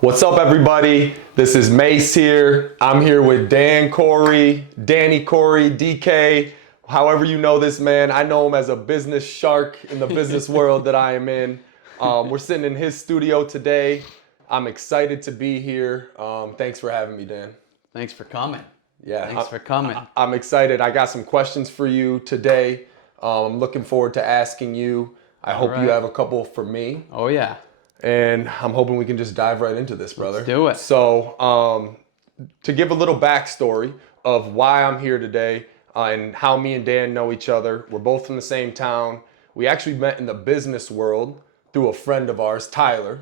What's up, everybody? This is Mace here. I'm here with Dan Korrey, Danny Korrey, DK, however you know this man. I know him as a business shark in the business world that I am in. We're sitting in his studio today. I'm excited to be here. Thanks for having me, Dan. Thanks for coming. Yeah, Thanks for coming. I'm excited. I got some questions for you today. I'm looking forward to asking you. I hope you have a couple for me. Oh, yeah. And I'm hoping we can just dive right into this, brother. Let's do it. So, to give a little backstory of why I'm here today and how me and Dan know each other, we're both from the same town. We actually met in the business world through a friend of ours, Tyler,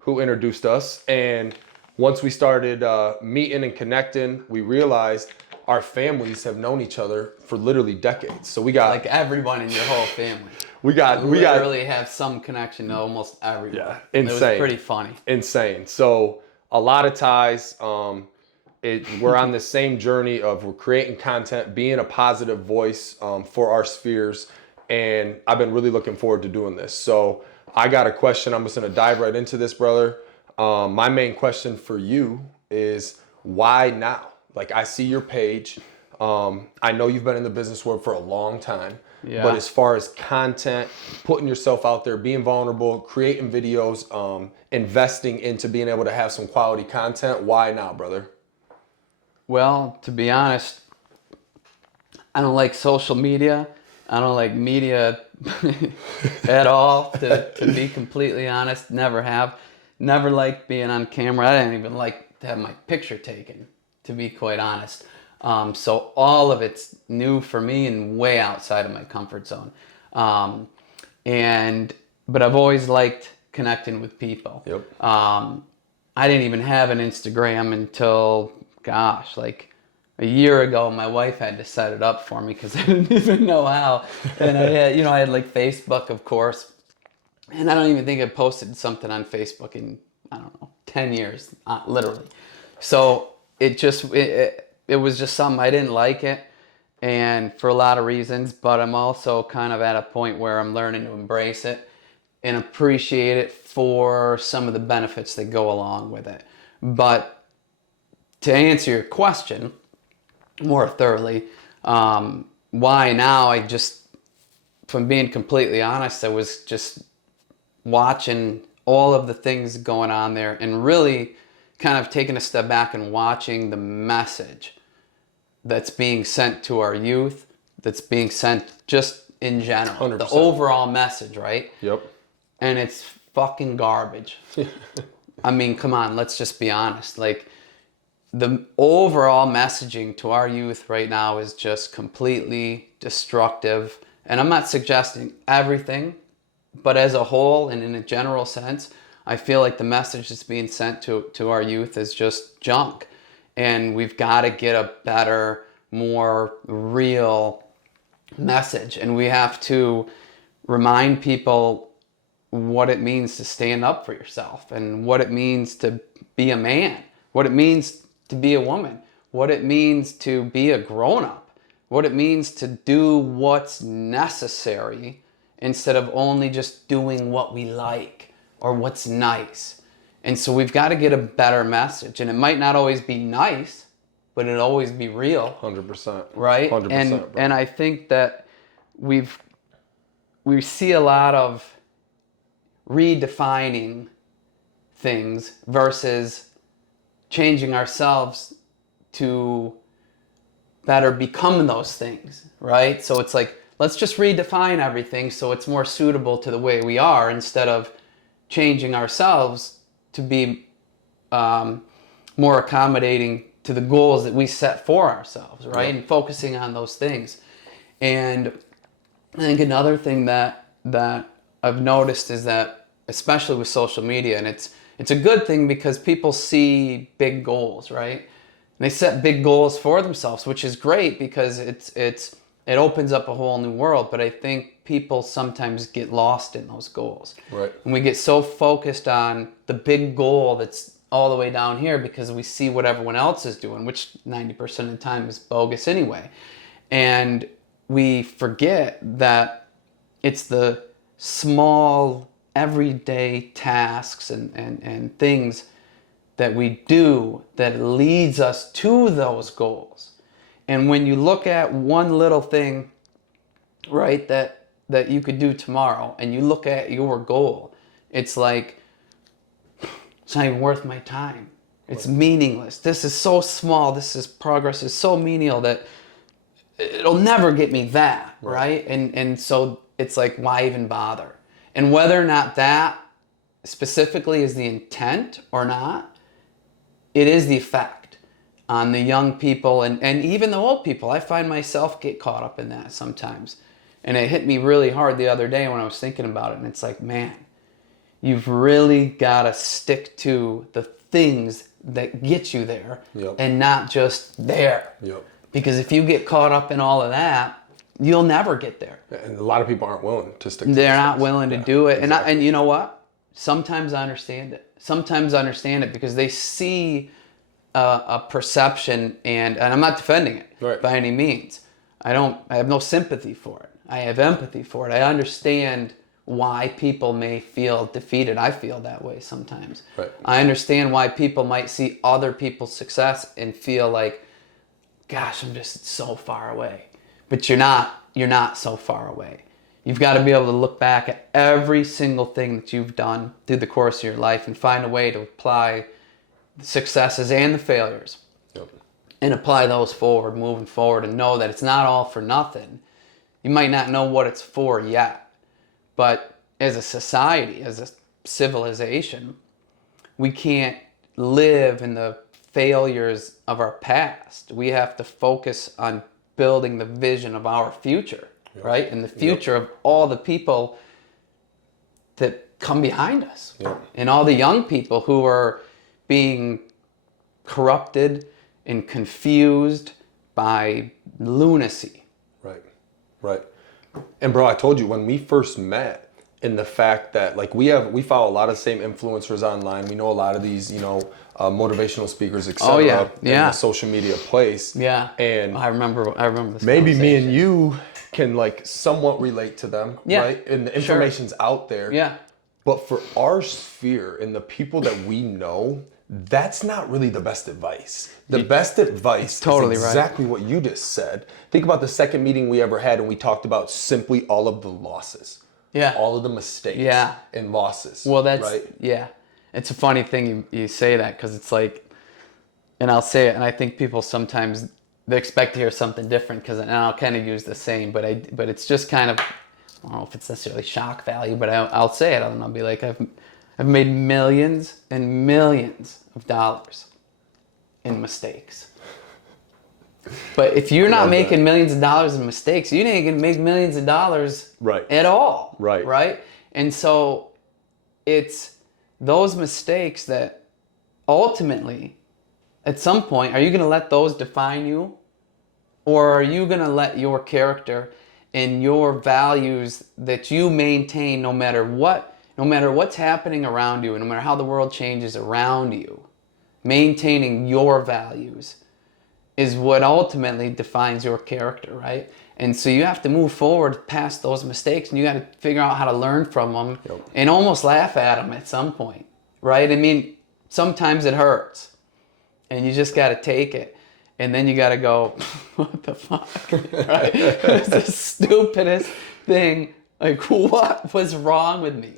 who introduced us. And once we started meeting and connecting, we realized our families have known each other for literally decades. So we got like everyone in your whole family. we literally have some connection to almost everyone. Yeah, insane. It was pretty funny. Insane. So a lot of ties. We're on the same journey of we're creating content, being a positive voice for our spheres, and I've been really looking forward to doing this. So I got a question. I'm just gonna dive right into this, brother. My main question for you is why now? Like, I see your page. I know you've been in the business world for a long time. Yeah. But as far as content, putting yourself out there, being vulnerable, creating videos, investing into being able to have some quality content, why now, brother? Well, to be honest, I don't like social media. I don't like media at all, to be completely honest. Never have. Never liked being on camera. I didn't even like to have my picture taken, to be quite honest. So all of it's new for me and way outside of my comfort zone. But I've always liked connecting with people. Yep. I didn't even have an Instagram until, gosh, like a year ago. My wife had to set it up for me because I didn't even know how. And I had like Facebook, of course. And I don't even think I posted something on Facebook in, I don't know, 10 years, literally. So it was just something, I didn't like it, and for a lot of reasons, but I'm also kind of at a point where I'm learning to embrace it and appreciate it for some of the benefits that go along with it. But to answer your question more thoroughly, why now? If I'm being completely honest, I was just watching all of the things going on there and really kind of taking a step back and watching the message that's being sent to our youth, that's being sent just in general. 100%. The overall message, right? Yep. And it's fucking garbage. I mean, come on, let's just be honest. Like, the overall messaging to our youth right now is just completely destructive. And I'm not suggesting everything, but as a whole and in a general sense, I feel like the message that's being sent to our youth is just junk. And we've got to get a better, more real message. And we have to remind people what it means to stand up for yourself and what it means to be a man, what it means to be a woman, what it means to be a grown-up, what it means to do what's necessary instead of only just doing what we like or what's nice. And so we've got to get a better message. And it might not always be nice, but it'll always be real. 100%. Right? 100%. And I think that we see a lot of redefining things versus changing ourselves to better become those things, right? So it's like, let's just redefine everything so it's more suitable to the way we are instead of changing ourselves to be more accommodating to the goals that we set for ourselves, right? Yep. And focusing on those things. And I think another thing that I've noticed is that, especially with social media, and it's a good thing because people see big goals, right? And they set big goals for themselves, which is great because it opens up a whole new world. But I think people sometimes get lost in those goals. Right. And we get so focused on the big goal that's all the way down here because we see what everyone else is doing, which 90% of the time is bogus anyway. And we forget that it's the small everyday tasks and things that we do that leads us to those goals. And when you look at one little thing, right, that you could do tomorrow, and you look at your goal, it's like, it's not even worth my time. It's meaningless. This is so small. Progress is so menial that it'll never get me that, right? And so it's like, why even bother? And whether or not that specifically is the intent or not, it is the effect on the young people and even the old people. I find myself get caught up in that sometimes. And it hit me really hard the other day when I was thinking about it. And it's like, man, you've really got to stick to the things that get you there and not just there. Because if you get caught up in all of that, you'll never get there. And a lot of people aren't willing to stick to They're not things. willing to do it. Exactly. And you know what? Sometimes I understand it. Sometimes I understand it because they see a perception, and I'm not defending it by any means. I have no sympathy for it. I have empathy for it. I understand why people may feel defeated. I feel that way sometimes. I understand why people might see other people's success and feel like, gosh, I'm just so far away. But you're not so far away. You've got to be able to look back at every single thing that you've done through the course of your life and find a way to apply the successes and the failures and apply those forward, moving forward, and know that it's not all for nothing. You might not know what it's for yet, but as a society, as a civilization, we can't live in the failures of our past. We have to focus on building the vision of our future, right? And the future of all the people that come behind us. And all the young people who are being corrupted and confused by lunacy. Right. And bro, I told you when we first met, in the fact that like we follow a lot of the same influencers online. We know a lot of these, motivational speakers, etc. In the social media place. And I remember this. Maybe me and you can like somewhat relate to them, right? And the information's out there. But for our sphere and the people that we know, that's not really the best advice. The best advice is exactly what you just said. Think about the second meeting we ever had and we talked about simply all of the losses. All of the mistakes and losses. Well, that's, right? It's a funny thing you say that because it's like, and I'll say it, and I think people sometimes, they expect to hear something different and I'll kind of use the same, but it's just kind of, I don't know if it's necessarily shock value, but I'll say it and I'll be like, I've made millions and millions of dollars in mistakes. But if you're not making millions of dollars in mistakes, you ain't gonna make millions of dollars at all. Right? And so it's those mistakes that ultimately, at some point, are you gonna let those define you? Or are you gonna let your character and your values that you maintain no matter what's happening around you and no matter how the world changes around you, maintaining your values is what ultimately defines your character, right? And so you have to move forward past those mistakes and you got to figure out how to learn from them and almost laugh at them at some point, right? I mean, sometimes it hurts and you just got to take it. And then you got to go, what the fuck, right? It's the stupidest thing. Like, what was wrong with me?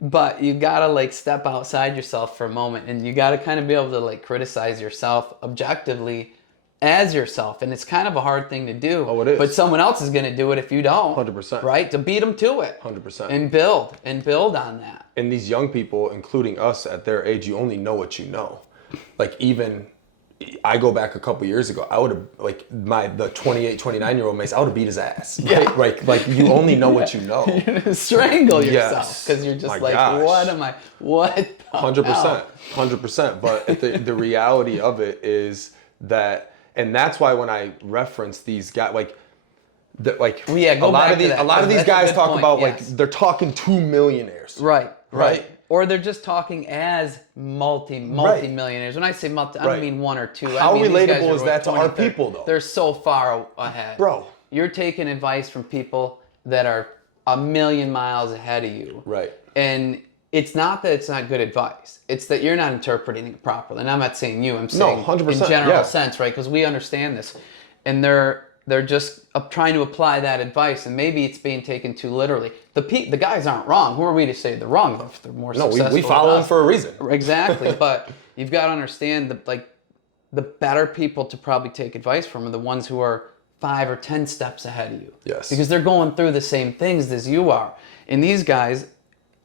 But you got to like step outside yourself for a moment and you got to kind of be able to like criticize yourself objectively as yourself, and it's kind of a hard thing to do. Oh, it is. But someone else is going to do it if you don't. 100%. Right? To beat them to it. 100%. And build on that. And these young people, including us at their age, you only know what you know. Like even, I go back a couple years ago, I would have, like the 28, 29-year-old Mace, I would have beat his ass. Right? Like you only know what you know. You're going to strangle yourself because you're just what the 100%. 100%. But the reality of it is that, and that's why when I reference these guys, a lot of these guys talk about like they're talking to millionaires. Right. Or they're just talking as multi-millionaires. When I say multi, I don't mean one or two. How relatable is that to our people though? They're so far ahead. Bro. You're taking advice from people that are a million miles ahead of you. Right. And it's not that it's not good advice. It's that you're not interpreting it properly. And I'm not saying you. I'm saying 100%, in general yeah. sense, right? Because we understand this, and they're just trying to apply that advice, and maybe it's being taken too literally. The guys aren't wrong. Who are we to say they're wrong if they're more successful? We follow them for a reason. Exactly, but you've got to understand that the better people to probably take advice from are the ones who are 5 or 10 steps ahead of you. Yes. Because they're going through the same things as you are. And these guys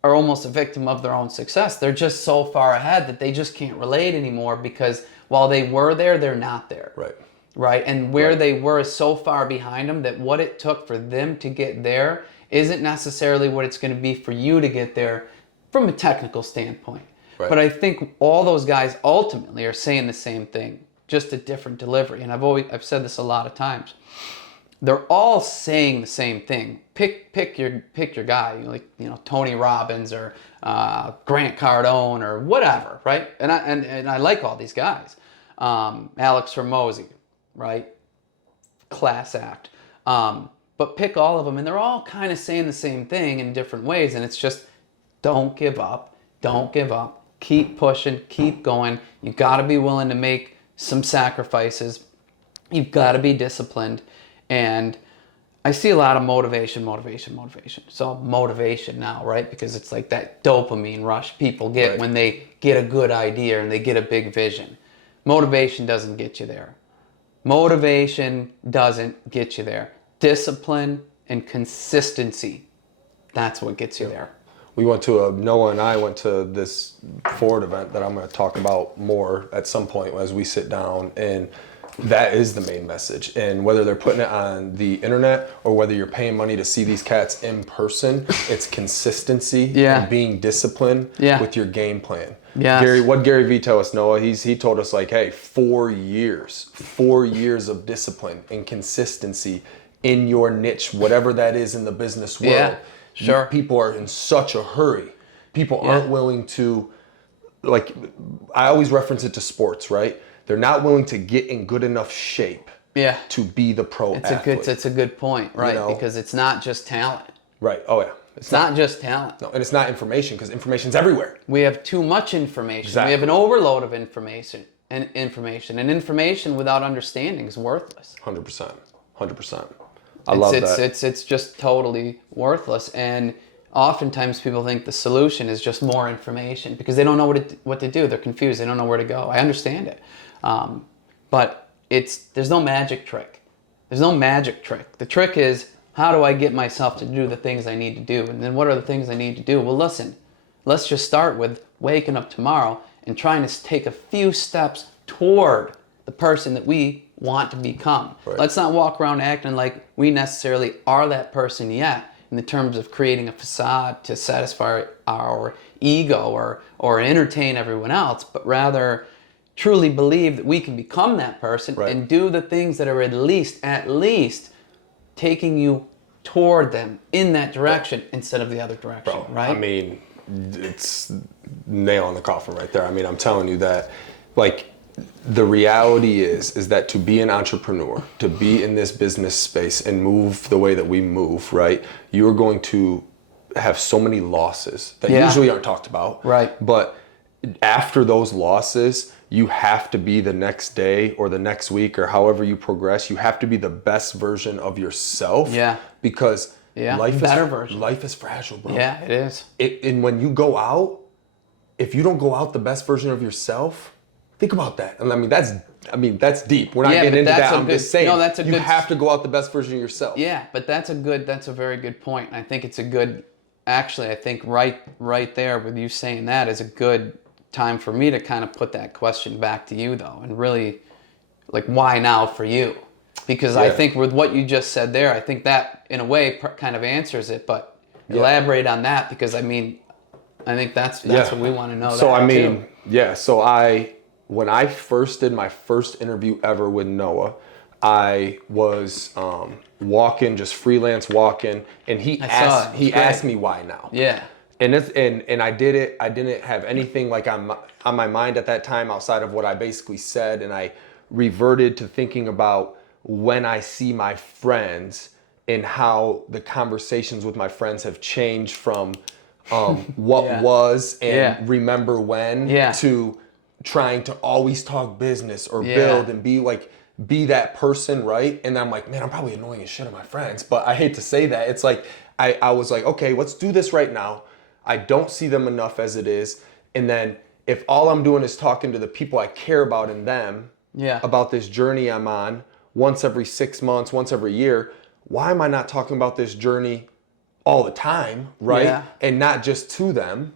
are almost a victim of their own success. They're just so far ahead that they just can't relate anymore because while they were there, they're not there. Right. Right? And where they were is so far behind them that what it took for them to get there isn't necessarily what it's going to be for you to get there from a technical standpoint. Right. But I think all those guys ultimately are saying the same thing, just a different delivery. And I've said this a lot of times. They're all saying the same thing. Pick your guy, like Tony Robbins or Grant Cardone or whatever, right? And I like all these guys. Alex Hormozy, right? Class act. But pick all of them, and they're all kind of saying the same thing in different ways. And it's just don't give up. Don't give up. Keep pushing. Keep going. You got to be willing to make some sacrifices. You've got to be disciplined. And I see a lot of motivation. So motivation now, right? Because it's like that dopamine rush people get when they get a good idea and they get a big vision. Motivation doesn't get you there. Motivation doesn't get you there. Discipline and consistency, that's what gets you there. Noah and I went to this Ford event that I'm going to talk about more at some point as we sit down, and that is the main message. And whether they're putting it on the internet or whether you're paying money to see these cats in person, it's consistency and being disciplined with your game plan. Yes. Gary Vee told us, Noah, he told us like, hey, 4 years of discipline and consistency in your niche, whatever that is in the business world. Yeah. Sure. People are in such a hurry. People aren't willing to, like, I always reference it to sports, right? They're not willing to get in good enough shape to be the pro athlete. It's a good point, right? Because it's not just talent. Right. Oh, yeah. It's not just talent. No, and it's not information because information's everywhere. We have too much information. Exactly. We have an overload of information. And information without understanding is worthless. 100%. 100%. I love that. It's just totally worthless. And oftentimes people think the solution is just more information because they don't know what to do. They're confused. They don't know where to go. I understand it. But there's no magic trick. There's no magic trick. The trick is, how do I get myself to do the things I need to do? And then what are the things I need to do? Well, listen, let's just start with waking up tomorrow and trying to take a few steps toward the person that we want to become. Right. Let's not walk around acting like we necessarily are that person yet in the terms of creating a facade to satisfy our ego or entertain everyone else, but rather truly believe that we can become that person and do the things that are at least taking you toward them in that direction instead of the other direction, right? I mean, it's nail on the coffin right there. I mean, I'm telling you that, like, the reality is that to be an entrepreneur, to be in this business space and move the way that we move, right, you're going to have so many losses that usually aren't talked about. Right. But after those losses, you have to be the next day or the next week or however you progress, you have to be the best version of yourself. Yeah. Because life is fragile, bro. Yeah, it is. And when you go out, if you don't go out the best version of yourself, think about that. And I mean, that's deep. We're not getting into that. I'm just saying, you have to go out the best version of yourself. Yeah, but that's a very good point. And I think it's a good, actually, I think right there with you saying that is a good time for me to kind of put that question back to you, though, and really, like, why now for you? Because I think with what you just said there, I think that in a way kind of answers it, but elaborate on that, because I mean, I think that's what we want to know. So I mean, when I first did my first interview ever with Noah, I was just freelance walking, and he asked me why now. Yeah. And I did it. I didn't have anything like on my mind at that time outside of what I basically said, and I reverted to thinking about when I see my friends and how the conversations with my friends have changed from what Yeah. was and Yeah. remember when Yeah. to trying to always talk business or Yeah. build and be that person, right? And I'm like, man, I'm probably annoying as shit to my friends, but I hate to say that. It's like I was like, okay, let's do this right now. I don't see them enough as it is. And then if all I'm doing is talking to the people I care about and them Yeah. about this journey I'm on once every 6 months, once every year, why am I not talking about this journey all the time, right? Yeah. And not just to them,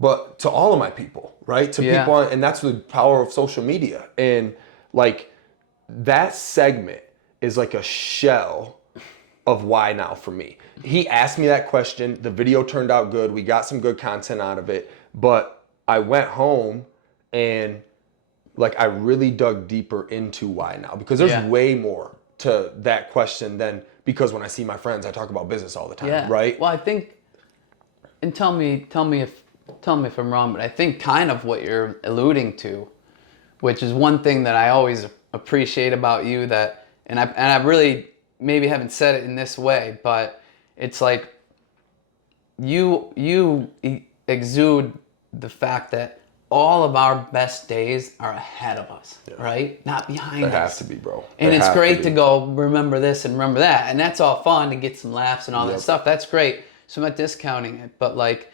but to all of my people, right? To Yeah. people, and that's the power of social media. And like that segment is like a shell of why now for me. He asked me that question. The video turned out good. We got some good content out of it, but I went home and like I really dug deeper into why now, because there's way more to that question than because when I see my friends, I talk about business all the time, right? Well, I think, and tell me if I'm wrong, but I think kind of what you're alluding to, which is one thing that I always appreciate about you, that, and I really maybe haven't said it in this way, but it's like you exude the fact that all of our best days are ahead of us, right? Not behind us. There has to be, bro. And There it's has great be. to go remember this and remember that, and that's all fun to get some laughs and all that stuff. That's great. So I'm not discounting it, but like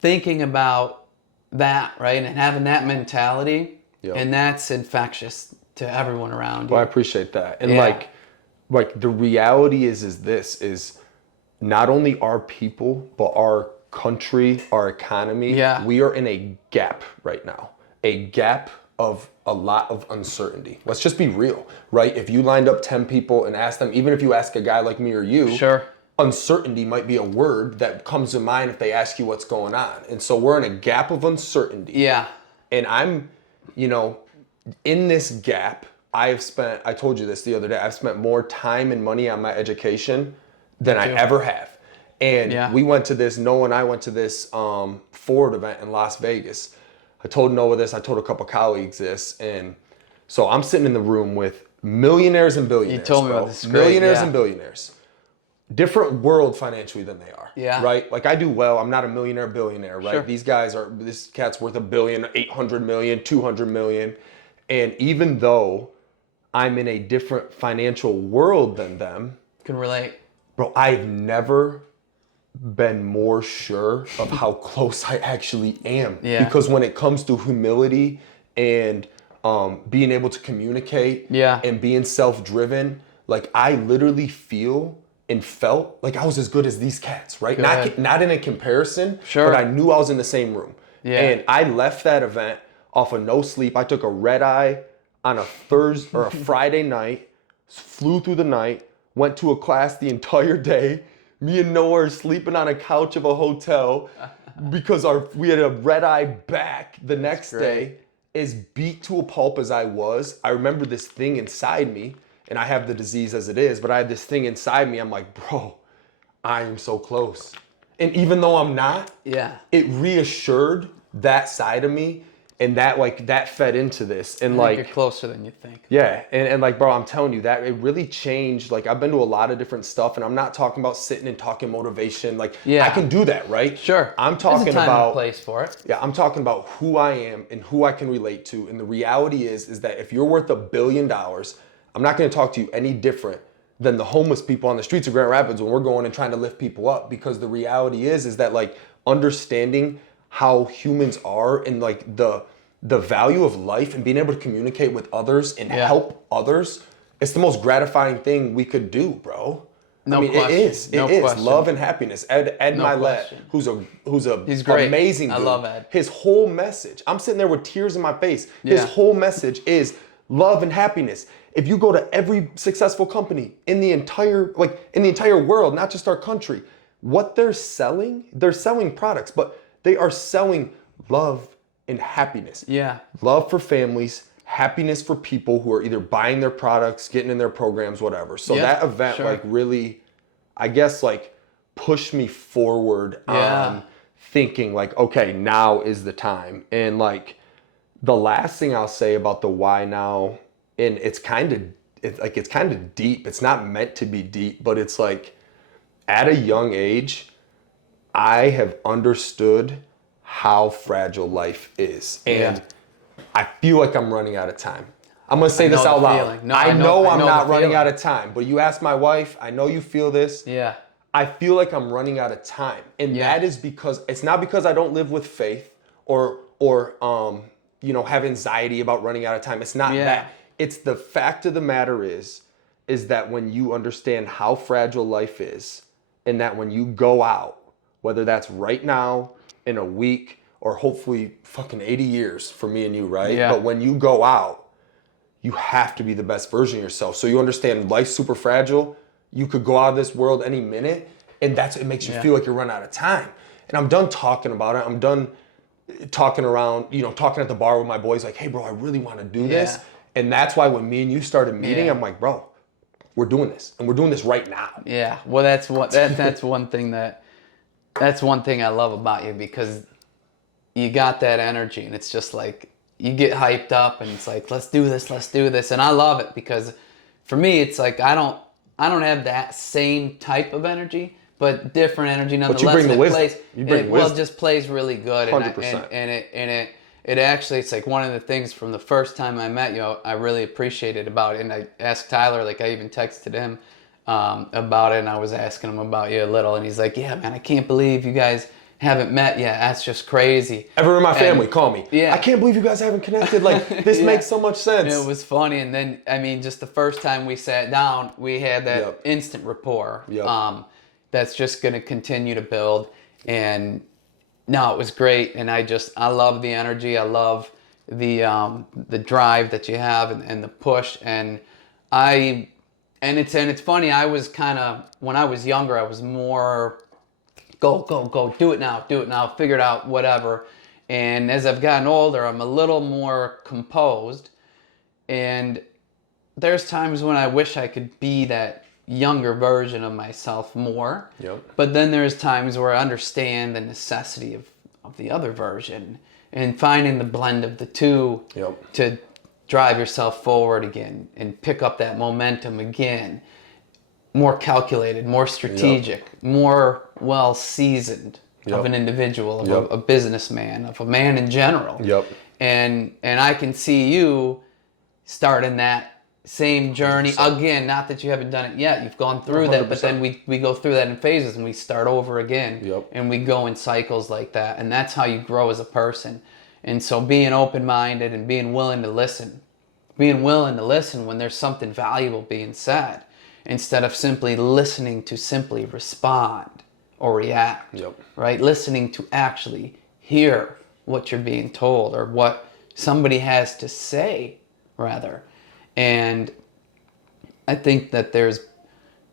thinking about that, right, and having that mentality, and that's infectious to everyone around you. Well, I appreciate that. And like the reality is this is not only our people, but our country, our economy, we are in a gap right now. A gap of a lot of uncertainty. Let's just be real, right? If you lined up 10 people and asked them, even if you ask a guy like me or you, uncertainty might be a word that comes to mind if they ask you what's going on. And so we're in a gap of uncertainty. Yeah. And I'm, in this gap, I told you this the other day, I've spent more time and money on my education than I ever have. And we went to this, Noah and I went to this Ford event in Las Vegas. I told Noah this, I told a couple colleagues this, and so I'm sitting in the room with millionaires and billionaires. You told me about this. Millionaires and billionaires. Different world financially than they are. Yeah. Right? Like I do well, I'm not a millionaire billionaire, right? These guys this cat's worth $1 billion, 800 million, 200 million. And even though I'm in a different financial world than them, can relate. Bro, I've never been more sure of how close I actually am. Because when it comes to humility and being able to communicate and being self-driven, like I literally feel and felt like I was as good as these cats, right? Not in a comparison, but I knew I was in the same room. And I left that event off of no sleep. I took a red eye on a Thursday or a Friday night, flew through the night, went to a class the entire day. Me and Noah are sleeping on a couch of a hotel because we had a red eye back the next day. As beat to a pulp as I was, I remember this thing inside me, and I have the disease as it is, but I had this thing inside me. I'm like, bro, I am so close. And even though I'm not, it reassured that side of me, and that fed into this. And I think you're closer than you think. Yeah, and like, bro, I'm telling you that it really changed. Like, I've been to a lot of different stuff, and I'm not talking about sitting and talking motivation. Like, I can do that, right? I'm talking There's a time about and a place for it. Yeah, I'm talking about who I am and who I can relate to. And the reality is that if you're worth $1 billion, I'm not going to talk to you any different than the homeless people on the streets of Grand Rapids when we're going and trying to lift people up. Because the reality is that like understanding how humans are and like the value of life and being able to communicate with others and help others, it's the most gratifying thing we could do, bro. No I mean, question. it is. It is love and happiness. Ed Milet, who's He's great. amazing dude. I love Ed. His whole message. I'm sitting there with tears in my face. His whole message is love and happiness. If you go to every successful company in the entire world, not just our country, what they're selling products, but they are selling love and happiness. Love for families, happiness for people who are either buying their products, getting in their programs, whatever. So that event like really, I guess, like pushed me forward on thinking like, okay, now is the time. And like the last thing I'll say about the why now, and it's kind of deep. It's not meant to be deep, but it's like at a young age, I have understood how fragile life is. And I feel like I'm running out of time. I'm going to say this out loud. No, I know I'm not the running feeling. out of time, but you ask my wife, I know you feel this. Yeah. I feel like I'm running out of time. And that is because, it's not because I don't live with faith or you know, have anxiety about running out of time. It's not that. It's the fact of the matter is that when you understand how fragile life is, and that when you go out, whether that's right now, in a week, or hopefully fucking 80 years for me and you, right? Yeah. But when you go out, you have to be the best version of yourself. So you understand life's super fragile. You could go out of this world any minute, and it makes you feel like you're running out of time. And I'm done talking about it. I'm done talking around, you know, talking at the bar with my boys like, hey, bro, I really want to do this. And that's why when me and you started meeting, I'm like, bro, we're doing this, and we're doing this right now. Yeah. Well, that's one thing I love about you, because you got that energy, and it's just like, you get hyped up, and it's like, let's do this. And I love it, because for me, it's like, I don't have that same type of energy, but different energy nonetheless. But you bring the wisdom. Well, it just plays really good. 100%. And it actually, it's like one of the things from the first time I met you, I really appreciated about it. And I asked Tyler, like I even texted him about it, and I was asking him about you a little, and he's like, yeah, man, I can't believe you guys haven't met yet. That's just crazy. Everyone in my family call me. Yeah. I can't believe you guys haven't connected. Like, this makes so much sense. And it was funny. And then, I mean, just the first time we sat down, we had that instant rapport. That's just going to continue to build. And no, it was great. And I love the energy. I love the drive that you have, and the push. And it's funny. I was kind of, when I was younger, I was more go, do it now, figure it out, whatever. And as I've gotten older, I'm a little more composed. And there's times when I wish I could be that younger version of myself more. But then there's times where I understand the necessity of the other version, and finding the blend of the two to drive yourself forward again and pick up that momentum again. More calculated, more strategic, more well-seasoned of an individual, of a businessman, of a man in general. And I can see you starting that same journey 100%. Again. Not that you haven't done it yet. You've gone through 100%. That, but then we go through that in phases, and we start over again. And we go in cycles like that. And that's how you grow as a person. And so being open-minded and being willing to listen when there's something valuable being said, instead of simply listening to simply respond or react, right? Listening to actually hear what you're being told, or what somebody has to say, rather. And I think that there's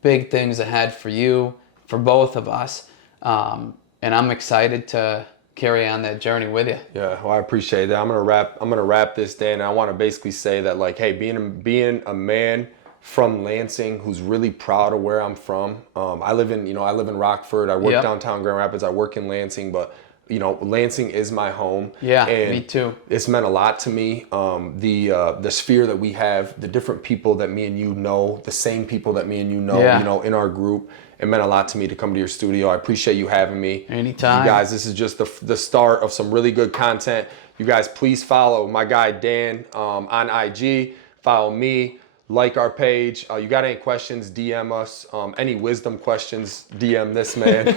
big things ahead for you, for both of us, and I'm excited to carry on that journey with you. Yeah, well, I appreciate that. I'm gonna wrap this, Dan. And I want to basically say that, like, hey, being a man from Lansing who's really proud of where I'm from. I live in Rockford. I work downtown Grand Rapids. I work in Lansing, but Lansing is my home. Yeah, and me too. It's meant a lot to me. The sphere that we have, the different people that me and you know, the same people that me and you know, in our group. It meant a lot to me to come to your studio. I appreciate you having me. Anytime. You guys, this is just the start of some really good content. You guys, please follow my guy Dan on IG. Follow me. Like our page. You got any questions, DM us. Any wisdom questions, DM this man.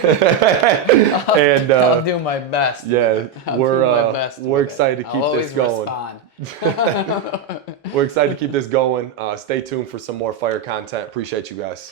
And I'll do my best. Yeah, we're excited to keep this going. Respond. We're excited to keep this going. Stay tuned for some more fire content. Appreciate you guys.